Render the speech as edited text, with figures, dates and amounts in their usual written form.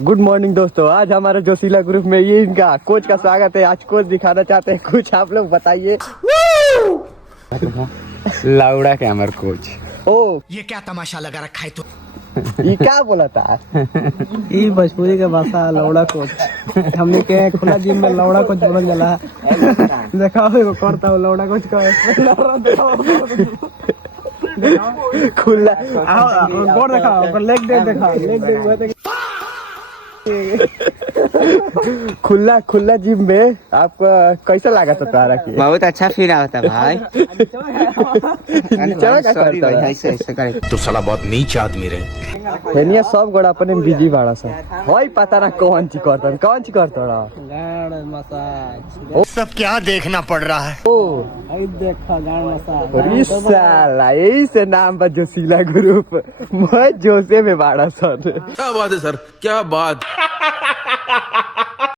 Good morning दोस्तों, आज हमारे जोशीला ग्रुप में ये इनका कोच का स्वागत है। आज कोच दिखाना चाहते हैं, कुछ आप लोग बताइए। लाउड़ा के हमारे कोच। ओ ये क्या तमाशा लगा रखा है तू? ये क्या बोला था? ई भोजपुरी के भाषा लौड़ा कोच। हमने के खुला जिम में लौड़ा कोच बोलल जाला। देखाओ एगो करता हो लौड़ा कोच का। खुला गोड़ दिखाओ, ओकर लेग देख दिखाओ, लेग देख बहुत खुला खुला जिम में आपको कैसा लगा था तारा की? बहुत अच्छा फील होता भाई। नीचा का सॉरी करता भाई, है? ऐसे करे। तू साला बहुत नीच आदमी रे। हेनिया सब गोड़ा अपने में बिजी बाड़ा सा। होई पता ना कौन ची करता, कौन ची करता रहा। गाड़ मसाज। सब क्या देखना पड़ रहा है? ओ आई देखा गाड़ मसाज। अरे साला, यही से नाम बा जोशीला ग्रुप। मैं जोशे में बाड़ा सन। क्या बात है सर, क्या बात।